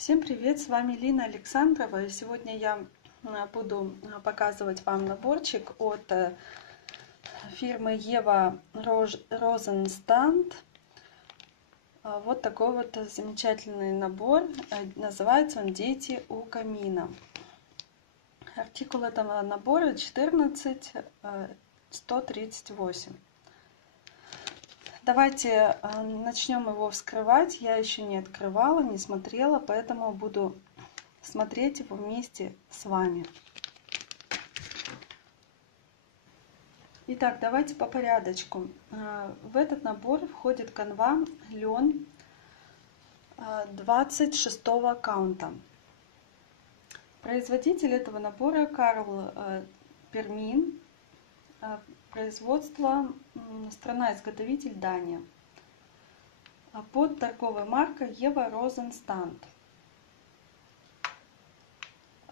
Всем привет, с вами Лина Александрова, и сегодня я буду показывать вам наборчик от фирмы Ева Розенстанд. Вот такой вот замечательный набор, называется он «Дети у камина». Артикул этого набора 14138. Давайте начнем его вскрывать. Я еще не открывала, не смотрела, поэтому буду смотреть его вместе с вами. Итак, давайте по порядочку. В этот набор входит канва лен 26 каунта. Производитель этого набора Карл Пермин. Производство страна-изготовитель Дания. Под торговой маркой Ева Розенстанд.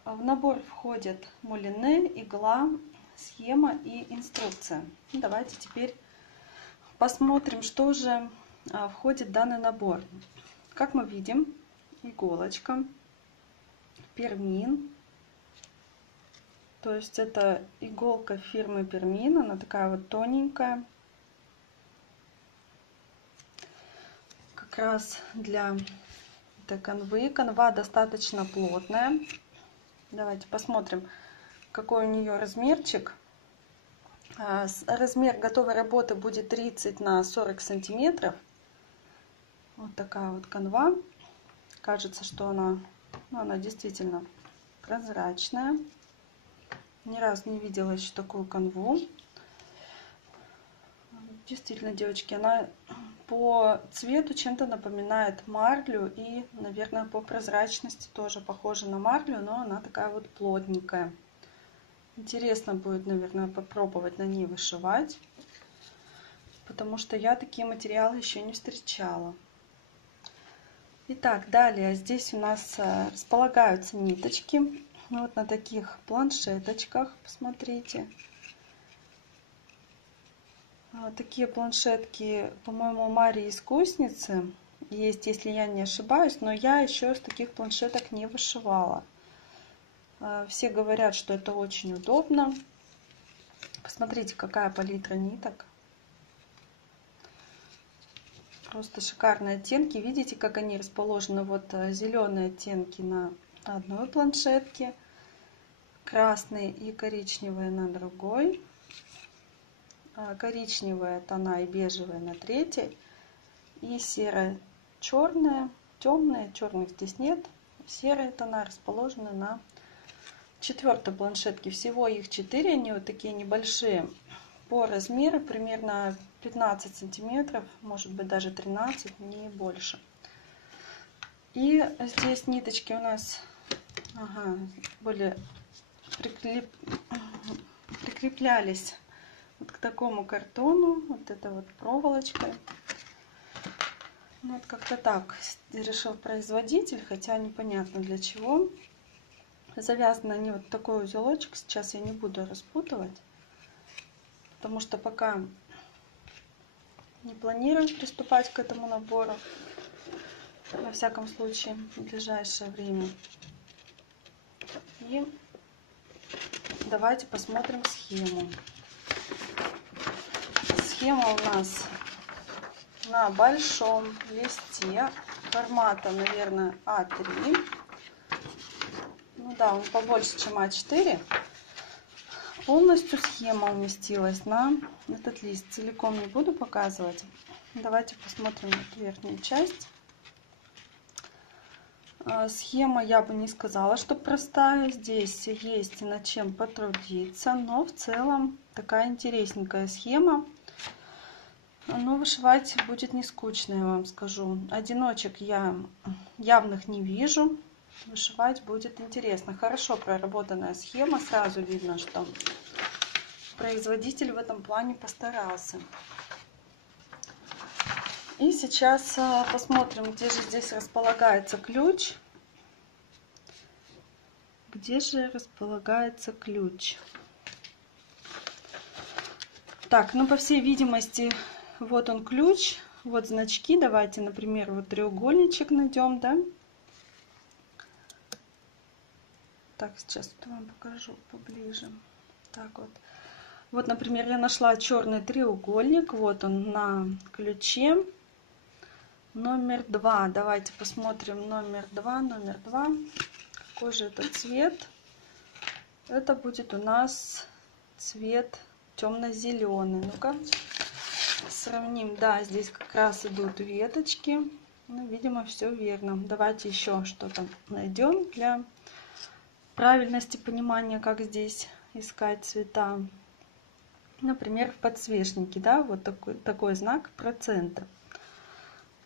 В набор входят мулине, игла, схема и инструкция. Давайте теперь посмотрим, что же входит в данный набор. Как мы видим, иголочка, Пермин. То есть это иголка фирмы Пермин, она такая вот тоненькая. Как раз для этой канвы. Канва достаточно плотная. Давайте посмотрим, какой у нее размерчик. Размер готовой работы будет 30 на 40 сантиметров. Вот такая вот канва. Кажется, что она действительно прозрачная. Ни разу не видела еще такую канву. Действительно, девочки, она по цвету чем-то напоминает марлю и, наверное, по прозрачности тоже похожа на марлю, но она такая вот плотненькая. Интересно будет, наверное, попробовать на ней вышивать, потому что я такие материалы еще не встречала. Итак, далее здесь у нас располагаются ниточки. Вот на таких планшеточках, посмотрите. Такие планшетки, по-моему, Марии Искусницы есть, если я не ошибаюсь, но я еще с таких планшеток не вышивала. Все говорят, что это очень удобно. Посмотрите, какая палитра ниток. Просто шикарные оттенки. Видите, как они расположены? Вот зеленые оттенки на одной планшетке, красный и коричневые на другой, коричневые тона и бежевые на третьей, и серо-черные, темные, черных здесь нет, серые тона расположены на четвертой планшетке. Всего их 4, они вот такие небольшие по размеру, примерно 15 сантиметров, может быть даже 13, не больше. И здесь ниточки у нас более прикреплялись вот к такому картону, вот это вот проволочкой. Вот как-то так решил производитель, хотя непонятно для чего. Завязаны они вот такой узелочек, сейчас я не буду распутывать, потому что пока не планирую приступать к этому набору, во всяком случае, в ближайшее время. И давайте посмотрим схему. Схема у нас на большом листе формата, наверное, А3. Ну да, он побольше, чем А4. Полностью схема уместилась на этот лист. Целиком не буду показывать. Давайте посмотрим эту верхнюю часть. Схема, я бы не сказала, что простая. Здесь есть над чем потрудиться, но в целом такая интересненькая схема. Но вышивать будет не скучно, я вам скажу. Одиночек я явных не вижу. Вышивать будет интересно. Хорошо проработанная схема. Сразу видно, что производитель в этом плане постарался. И сейчас посмотрим, где же здесь располагается ключ. Где же располагается ключ? Так, ну по всей видимости, вот он ключ, вот значки. Давайте, например, вот треугольничек найдем, да? Так, сейчас вам покажу поближе. Так вот. Вот, например, я нашла черный треугольник. Вот он на ключе. Номер 2. Давайте посмотрим номер 2. Номер 2. Какой же это цвет? Это будет у нас цвет темно-зеленый. Ну-ка, сравним. Да, здесь как раз идут веточки. Ну, видимо, все верно. Давайте еще что-то найдем для правильности понимания, как здесь искать цвета. Например, в подсвечнике, да, вот такой знак процента.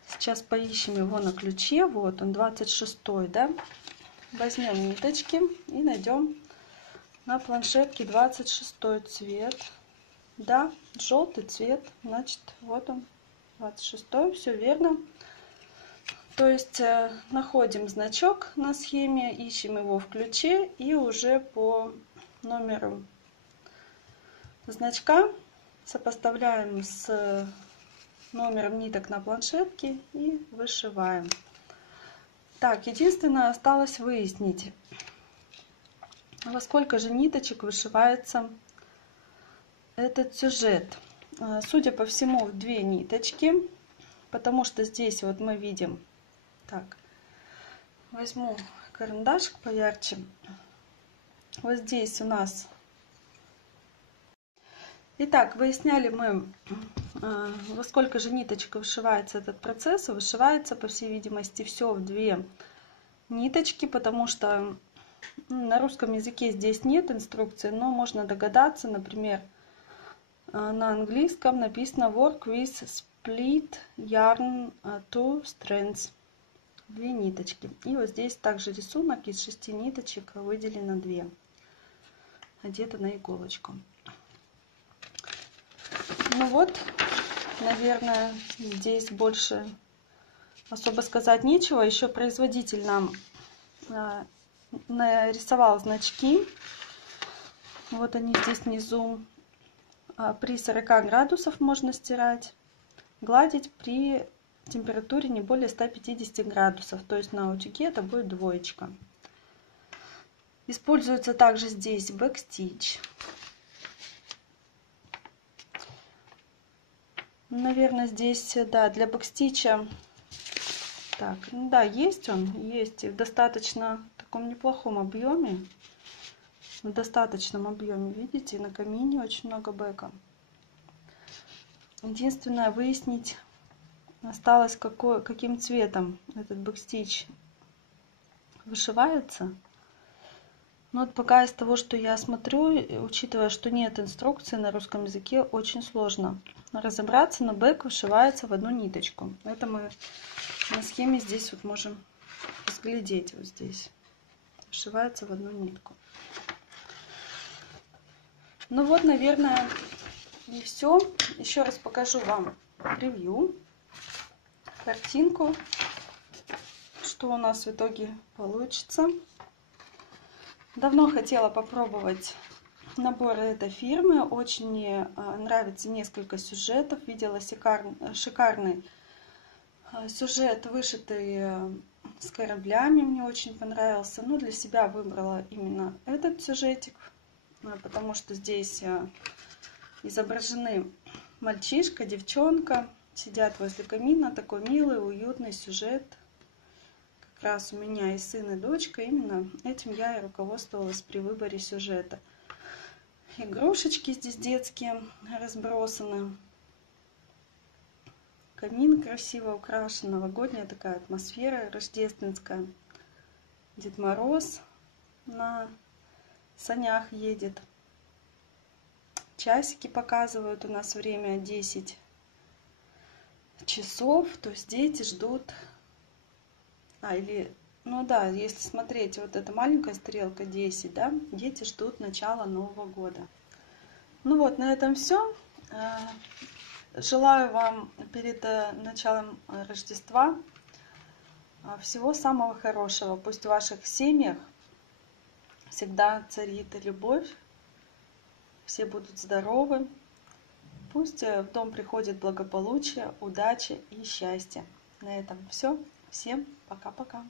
Сейчас поищем его на ключе. Вот он, 26-й, да. Возьмем ниточки и найдем на планшетке 26-й цвет. Да, желтый цвет. Значит, вот он, 26-й, все верно. То есть находим значок на схеме, ищем его в ключе и уже по номеру значка сопоставляем с номером ниток на планшетке и вышиваем. Так, единственное, осталось выяснить, во сколько же ниточек вышивается этот сюжет. Судя по всему, в 2 ниточки, потому что здесь вот мы видим. Так, возьму карандашик поярче. Вот здесь у нас. Итак, выясняли мы, во сколько же ниточек вышивается этот процесс. Вышивается, по всей видимости, все в 2 ниточки, потому что на русском языке здесь нет инструкции, но можно догадаться. Например, на английском написано work with split yarn 2 strands. 2 ниточки. И вот здесь также рисунок из 6 ниточек выделено 2. Одето на иголочку. Ну вот, наверное, здесь больше особо сказать нечего. Еще производитель нам нарисовал значки. Вот они здесь внизу. При 40 градусов можно стирать, гладить при температуре не более 150 градусов. То есть на утюге это будет 2. Используется также здесь бэкстич. Наверное, здесь, да, для бэкстича. Так, ну да, есть он, есть в достаточно таком неплохом объеме. В достаточном объеме, видите, на камине очень много бэка. Единственное, выяснить осталось, каким цветом этот бэкстич вышивается. Но вот пока из того, что я смотрю, учитывая, что нет инструкции на русском языке, очень сложно разобраться, но бэк вышивается в 1 ниточку. Это мы на схеме здесь вот можем разглядеть. Вот здесь вышивается в 1 нитку. Ну вот, наверное, и все. Еще раз покажу вам превью, картинку, что у нас в итоге получится. Давно хотела попробовать наборы этой фирмы. Очень мне нравится несколько сюжетов. Видела шикарный сюжет, вышитый с кораблями. Мне очень понравился. Но для себя выбрала именно этот сюжетик, потому что здесь изображены мальчишка, девчонка. Сидят возле камина. Такой милый, уютный сюжет. Как раз у меня и сын, и дочка. Именно этим я и руководствовалась при выборе сюжета. Игрушечки здесь детские разбросаны. Камин красиво украшен. Новогодняя такая атмосфера рождественская. Дед Мороз на санях едет. Часики показывают. У нас время 10 часов. То есть дети ждут. Ну да, если смотреть, вот эта маленькая стрелка 10, да, дети ждут начала Нового года. Ну вот, на этом все. Желаю вам перед началом Рождества всего самого хорошего. Пусть в ваших семьях всегда царит любовь, все будут здоровы. Пусть в дом приходит благополучие, удача и счастье. На этом все. Всем пока-пока.